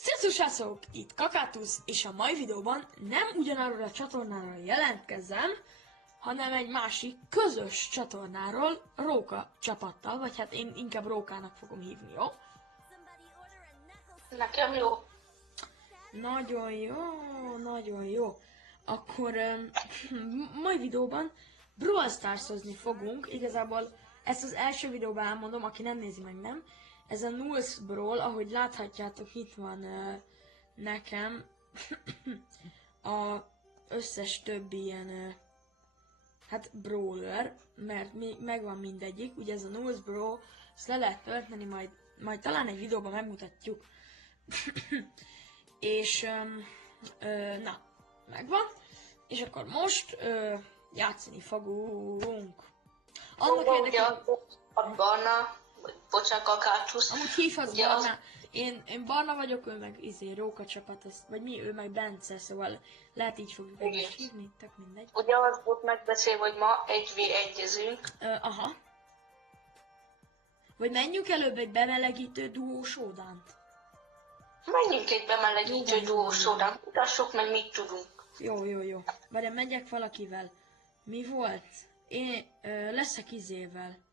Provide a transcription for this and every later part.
Sziasztok srácok! Itt Kakatusz, és a mai videóban nem ugyanarról a csatornáról jelentkezem, hanem egy másik közös csatornáról, Róka csapattal, vagy hát én inkább Rókának fogom hívni, jó? Nekem jó. Nagyon jó, nagyon jó. Akkor mai videóban Brawl Stars-ozni fogunk, igazából ezt az első videóban elmondom, aki nem nézi meg nem. Ez a Nulls Brawl, ahogy láthatjátok, itt van nekem a összes többi ilyen hát brawler, mert megvan mindegyik, ugye ez a Nulls Brawl, ezt le lehet tölteni, majd talán egy videóban megmutatjuk. És na, megvan, és akkor most játszani fogunk. Annak érdekében... A Barna, vagy bocsánat, Kakatusz. Amúgy hívhatsz Barna. Én Barna vagyok, ő meg Róka csapat, vagy mi, ő meg Bence, szóval lehet így fogjuk egymást hívni, tök mindegy. Ugye az volt megbeszélve, hogy ma 1v1-ezünk. Aha. Vagy menjünk előbb egy bemelegítő duó sódánt. Menjünk egy bemelegítő duósóra, mutassuk meg, mit tudunk. Jó. Várjál, megyek valakivel. Mi volt? Én leszek Izével.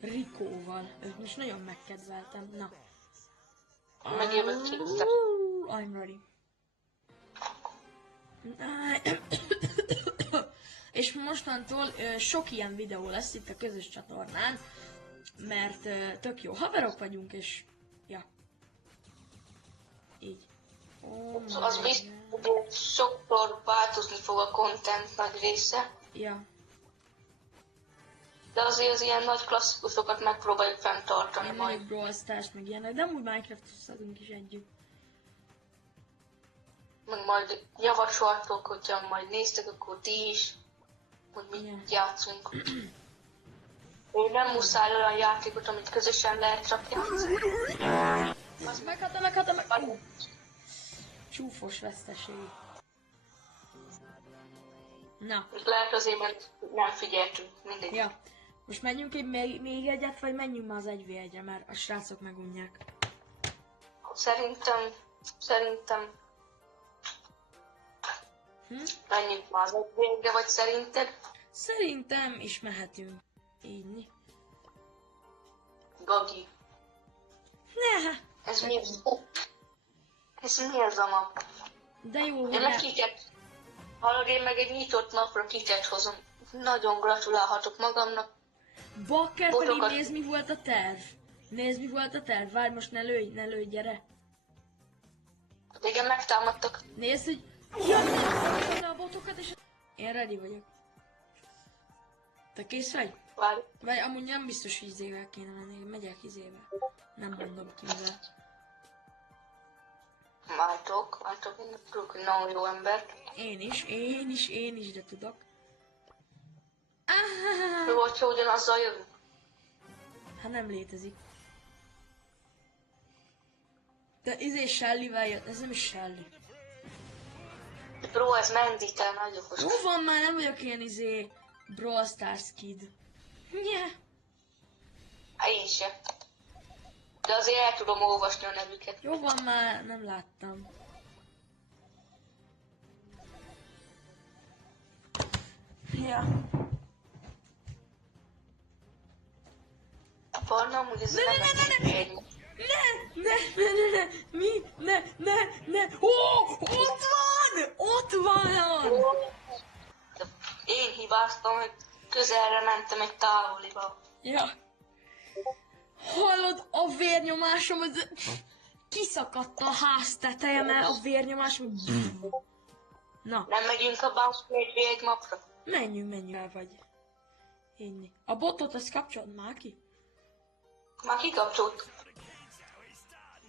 Rikóval. Őt most nagyon megkedveltem. Na. Megjövök ki. I'm ready. És mostantól sok ilyen videó lesz itt a közös csatornán, mert tök jó haverok vagyunk, és ja. Így. Az biztos, hogy sokszor változni fog a content nagy része. Ja. De azért az ilyen nagy klasszikusokat megpróbáljuk fenntartani Én majd. még Brawl Stars meg ilyenek, de amúgy Minecraft-osztatunk is együtt. Meg majd javasoltok, hogyha majd néztek, akkor ti is, hogy mit játszunk. Én nem muszáj olyan játékot, amit közösen lehet csak játszani. Azt meghattam. Csúfos veszteség. Na. Lehet azért, mert nem figyeltünk, mindegy. Ja. Most menjünk még egyet, vagy menjünk már az 1v1-re, mert a srácok megunják. Szerintem menjünk már az 1v1-re, vagy szerinted? Szerintem is mehetünk. Így. Gagi. Ne! Ez mi ez a map? De jó, Én meg kiket. Hallod, én meg egy nyitott napra kiket hozom. Nagyon gratulálhatok magamnak. Bakker pedig nézd, mi volt a terv. Várj, most ne lőj, gyere. Igen, megtámadtak. Nézd, hogy jönnek a botokat, és... Én ready vagyok. Te kész vagy? Várj. Vagy amúgy nem biztos, hogy Izével kéne menni, megyek Izével. Nem mondom ki mivel. Váltok, én tudok, hogy nagyon jó ember. Én is, de tudok. Mi volt, hogy ugyanazzal jövünk? Hát nem létezik. De Shellyvel jött, ez nem is Shelly. Bro, ez Mandy, te nagy okos. Jó van már, nem vagyok ilyen Brawl Stars kid. Yeah. Én se. De azért el tudom olvasni a nevüket. Jó van már, nem láttam. Ja. Barna, amúgy ez nem egy. Ne. Ott van! Én hibáztam, hogy közelre mentem egy távoliba. Ja. Hallod, a vérnyomásom, az... Kiszakadt a ház teteje, mert a vérnyomásom... Na. Nem megyünk a Bounce egy mapra? Menjünk el vagy. Inni. A botot azt kapcsolod már ki? Már kikapcsolt.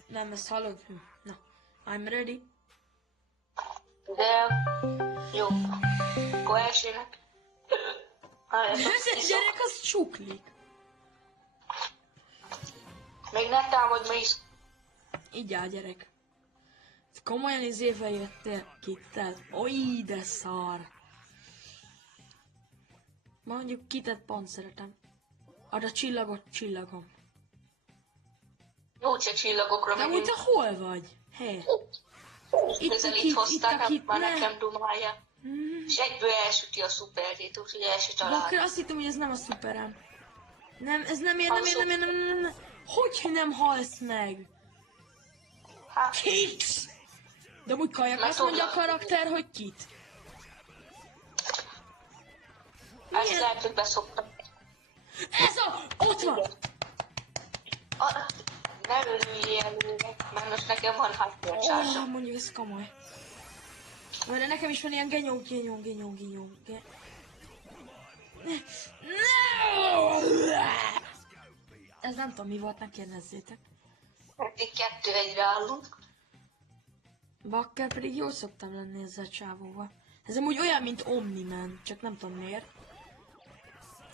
Nem, ezt hallod? Na. I'm ready. De... Jó. Akkor elsőnek. Gyerek, az csuklik. Még ne támadj, mert is. Így áll, gyerek. Komolyan Izével jöttél kittel? Oly, de szar. Mondjuk kitet pont szeretem. Ad a csillagot csillagom. Úgyse csillagokra De úgy megyünk. te hol vagy? Hé. Közel itt, itt hozták, itt, itt, már ne. nekem dumálja. És egyből elsüti a szuperjét, úgyhogy el se Bakker, talál. azt hittem, hogy ez nem a szuperem. Nem, ez nem ér. Nem. Hogy nem halsz meg? Hát, Kit? De úgy kajak azt mondja a karakter, hogy kit. ezt lehet, hogy beszoktam. Ez a... Ott van! Ne örüljél előre, mert most nekem van hátulcsásom. Mondjuk ez komoly. Mert nekem is van ilyen genyó. Ez nem tudom mi volt, ne kérdezzétek. Eddig 2-1-re állunk. Bakker pedig jól szoktam lenni ezzel a csávóval. Ez amúgy olyan, mint Omni-Man, csak nem tudom miért.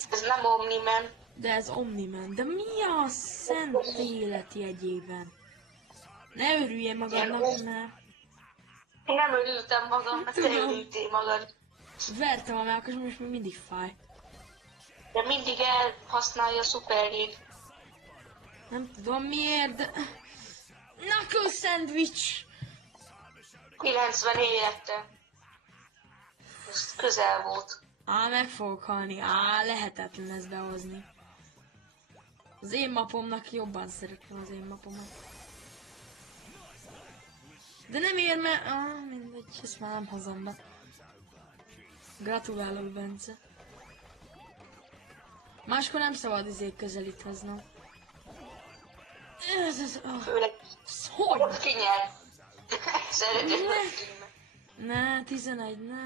Ez nem Omni-Man. De ez Omni-Man. De mi a szent élet jegyében? Ne örüljél magadnak, ne. Én nem örültem magamnak, te örültél magad. Vertem a melkasom, és még mindig fáj. De mindig elhasználja a szuperjét. Nem tudom miért, de... Knuckle Sandwich! 90 érte. Ez közel volt. Meg fogok halni. Lehetetlen ezt behozni. Az én mapomnak jobban szeretem az én mapomat. De nem ér, mert... mindegy, ezt már nem hozom be. Gratulálok, Bence. Máskor nem szabad közelít hoznom. Főleg, Hogy? ott kinyert. Szeretem. Ne, 11, ne.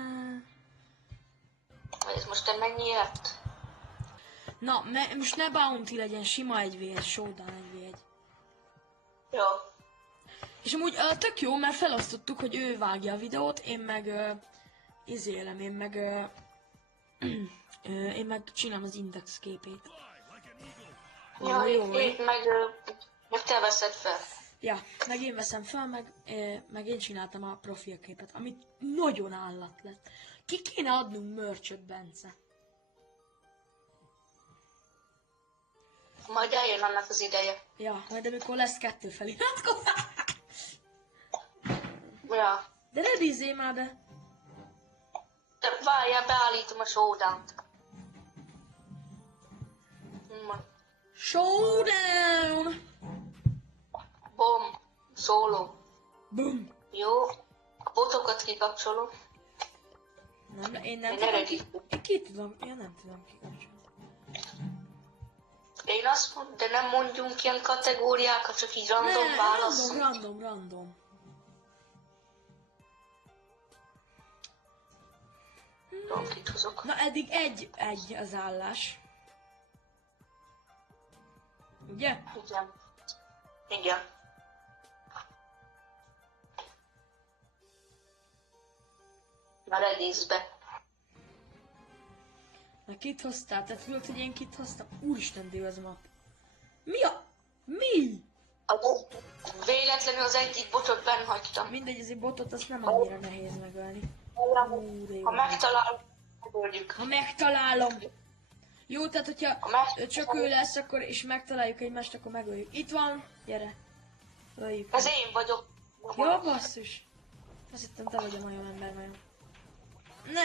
Ez most te mennyi ért? Na, most ne bounty legyen, sima 1v1, showdown 1v1. Jó. És amúgy tök jó, mert felosztottuk, hogy ő vágja a videót, én meg én meg csinálom az index képét. Ja, én meg te veszed fel. Ja, meg én veszem fel, meg én csináltam a profilképet, amit nagyon állat lett. Ki kéne adnunk merch-öt, Bence? Majd eljön annak az ideje. Ja, majd amikor lesz 2 feliratkozás. Ja. De ne bízzél már be. De várjál, beállítom a showdown-t. Showdown! Bom, szóló. Bum! Jó. A botokat kikapcsolom. Nem, én tudom, én nem tudom kikapcsolni. Én azt mondom, de nem mondjunk ilyen kategóriákat, csak így random válaszol. Random. Donkit hozok. Na eddig egy az állás. Ugye? Igen. Már edész be. Na kit hoztál? Te tudod, hogy én kit hoztam? Úristen, de az map. Mi? Véletlenül az egyik botot benn hagytam. Mindegy, ez egy botot, azt nem annyira nehéz megölni. De jó. Ha megtalálom, megöljük. Ha megtalálom. Jó, tehát hogyha csak ő lesz, akkor és megtaláljuk egymást, akkor megöljük. Itt van, gyere. Öljük. Ez én vagyok. Jó, basszus. Azt hittem, te vagy a majom ember majom. Ne.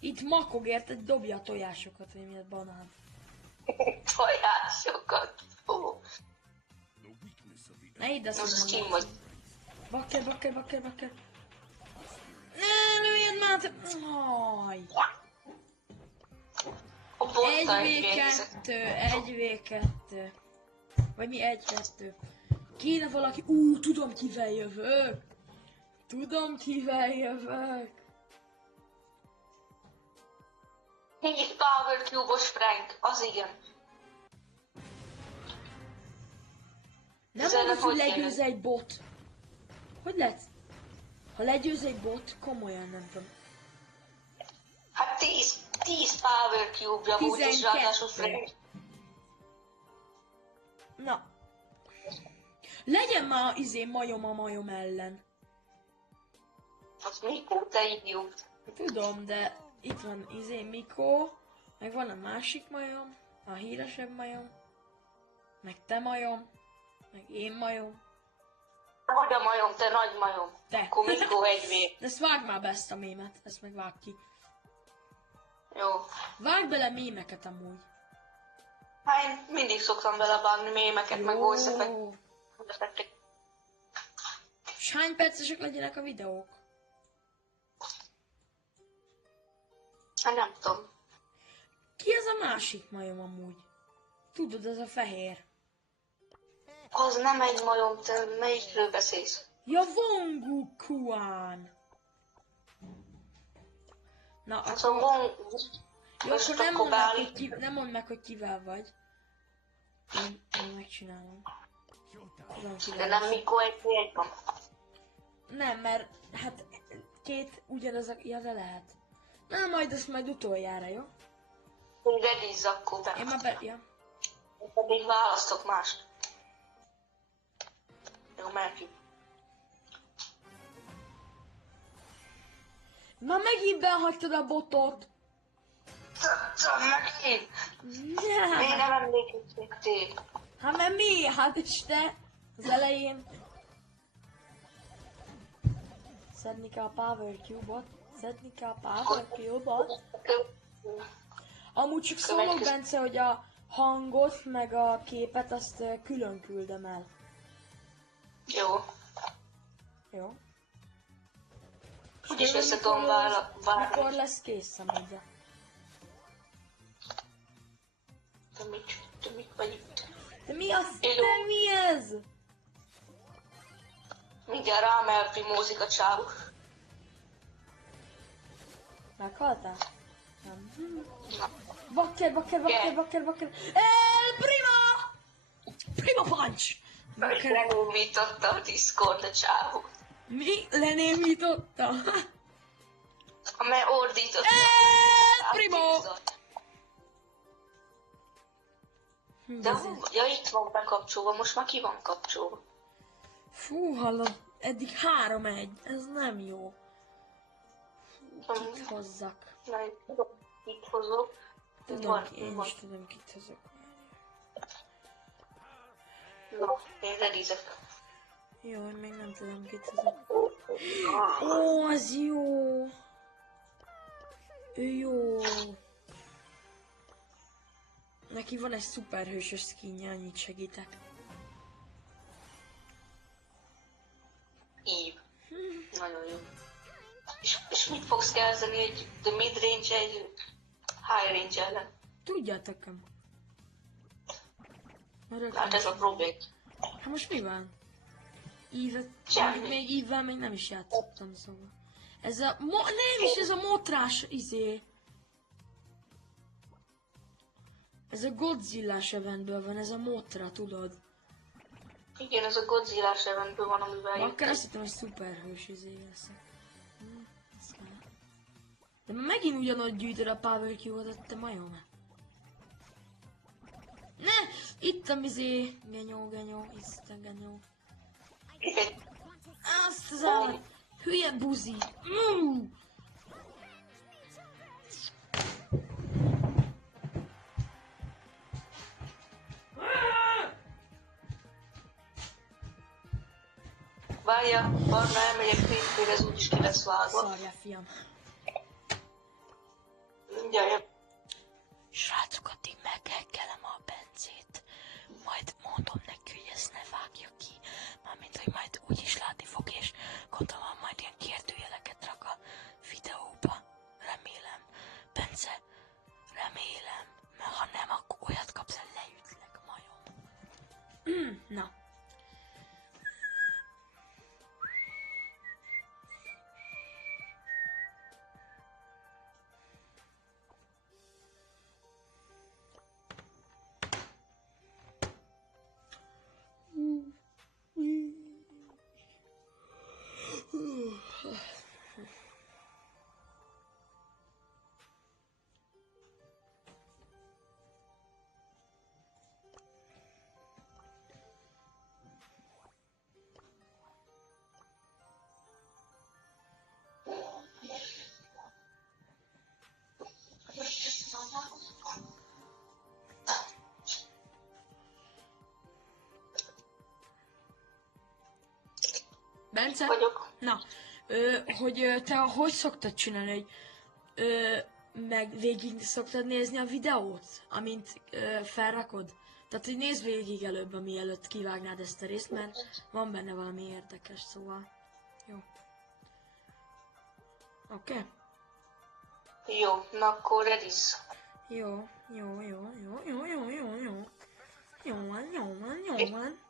Itt makog, érted? Dobja a tojásokat, vagy miatt banán. Tojásokat. Ó. Ne hidd azt, Most hogy kim nem vagy. Bakker. Ne, lőjed már, te... Aj. A botta 1v2. Vagy mi 1-2. Kéne valaki... tudom kivel jövök. Így Power Cube-os Frank, az igen. Nem Ezzel mondod, nem hogy hogy legyőz egy bot. Hogy lehet? Ha legyőz egy bot, komolyan nem tudom. Hát 10 Power Cube-ja volt, és 12. ráadásul Frank. Na. Legyen már majom a majom ellen. Az Mikó, te idiót. Tudom, de itt van Mikó, meg van a másik majom, a híresebb majom. meg te majom, meg én majom. Vagy a majom, te nagy majom. Te. Akkor Mikó egyvé. De ezt vágd már be ezt a mémet, ezt meg vágd ki. Jó. Vágd bele mémeket amúgy. Hát én mindig szoktam belevágni mémeket, meg voice-eket. És hány percesek legyenek a videók? Hát nem tudom. Ki az a másik majom amúgy? Tudod, az a fehér. Az nem egy majom, te melyikről beszélsz? Ja, Vongu Kuan. Na, Az a akkor... von... Jó, Most akkor akkor nem mondd meg, hogy kivel vagy. Én megcsinálom. Tudom, De kivel nem vagy. Mikó egy van. Nem, mert hát két ugyanaz a... Ja, de lehet. Na, majd azt majd utoljára, jó? Én redízz akkor be. Én már be... Ja. Én pedig választok mást. Jó, mehetjük. Már megint behagytad a botot. Megint! Miért nem emlékeztettél? Hát mert mi? Hát és te az elején szedni kell a Power Cube-ot. Szedni kell a Power Cube-ot. Amúgy csak szólok, Bence, hogy a hangot meg a képet azt külön küldem el. Jó. Jó? Úgyis Tudod, össze tudom várni. mikor lesz kész a média? Te mit vagy itt? De mi az? Hello. De mi ez? Mindjárt rám elprimózik a csávó. Meghaltál? Nem. Na, Bakker. El prima! Prima punch! Bakker. lenémította a Discord a csávó. Mi? Lenémította? Amely ordított. Primo! De hú, ja, itt van bekapcsolva, most már ki van kapcsolva. Fú, hallod, eddig 3-1, ez nem jó. Kit hozzak? Na, itt hozok. Tudom, én is tudom, kit hozok. Na, én redízek. Jó, én még nem tudom, kit hozok. Ó, az jó! Ő jó! Neki van egy szuperhősös skinje, annyit segítek. Eve. Nagyon jó. És mit fogsz kezdeni egy the mid-range, egy high-range ellen? Tudjátok-em? Hát ez a problém. Hát most mi van? Ívet, Semmi. még Ívvel még nem is játszottam, szóval. Ez a, nem is ez a motrás izé. Ez a Godzilla-s eventből van, ez a motra, tudod? Igen, ez a Godzilla-s eventből van, amivel Akkor azt hittem, hogy szuperhős izé lesz. De már megint ugyanott gyűjtöd a Power Cube-ot, te majom. Ne! Itt a izé. Genyó, Isten genyó. Azt az állat. Hülye buzi. Várja, Barna, elmegyek pénzből, ez úgyis ki lesz vágva. Szarja, fiam. Mindjárt. Srácok, addig meghekkelem a Bencét. Majd mondom neki, hogy ezt ne vágja ki. Mármint, hogy majd úgyis látni fog, és gondolom majd ilyen kérdőjeleket rak a videóba. Remélem. Bence, remélem. Mert ha nem, akkor olyat kapsz, hogy leütlek, majom. Na. Bence, vagyok. na, hogy te hogy szoktad csinálni, hogy meg végig szoktad nézni a videót, amint felrakod? Tehát, hogy nézd végig előbb, mielőtt kivágnád ezt a részt, mert van benne valami érdekes, szóval. Jó. Oké? Okay. Jó, na akkor Redis. Jó. Jó van.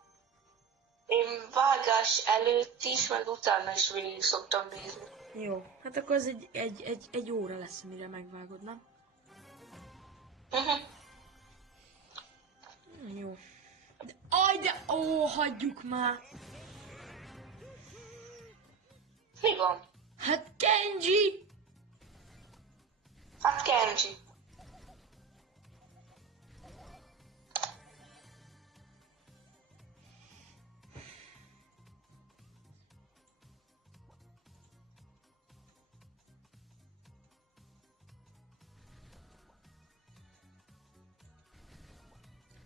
Én vágás előtt is, meg utána is végig szoktam nézni. Jó, hát akkor az egy óra lesz, mire megvágod, nem? Uh-huh. Jó. Hagyjuk már! Mi van? Hát Kenji! Hát Kenji.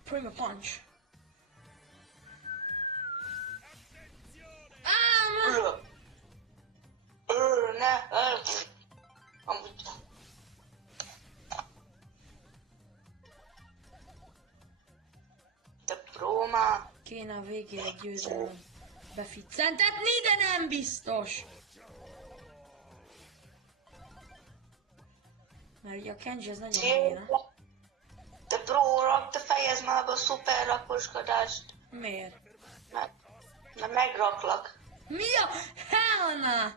Prima punch. Amúgy. De próma. Kéne a végére győzelem beficcentetni, de nem biztos. Mert ugye a Kenji az nagyon béna. De bro, te fejezd már be a szuper rakoskodást. Miért? Mert megraklak. Mi a hellna?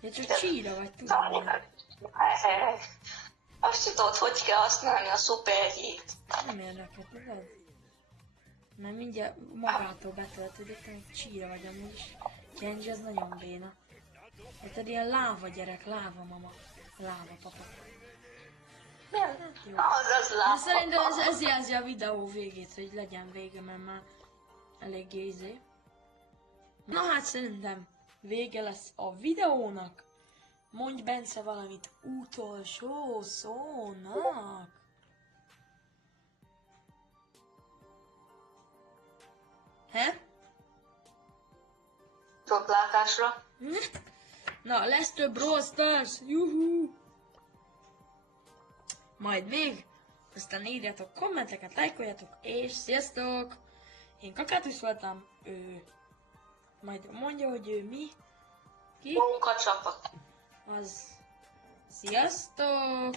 Ja, csak csíra vagy, tudom. Azt se tudod, hogy kell használni a szuperjét. Nem érdekel, tudod? Mert mindjárt magától betöltődik, hogy csíra vagy amúgy is. Kenji az nagyon béna. Hát ilyen láva gyerek, láva mama. Láva papa. Az láva. De szerintem ez jelzi a videó végét, hogy legyen vége, mert már eléggé izé. Na hát szerintem vége lesz a videónak. Mondj Bence valamit utolsó szónak. He? Viszontlátásra. Na, lesz több Brawl Stars! Juhu! Majd még, aztán írjatok kommenteket, lájkoljatok, és sziasztok! Én Kakátusz voltam, ő majd mondja, hogy ő mi, ki, Munkacsapat. az sziasztok!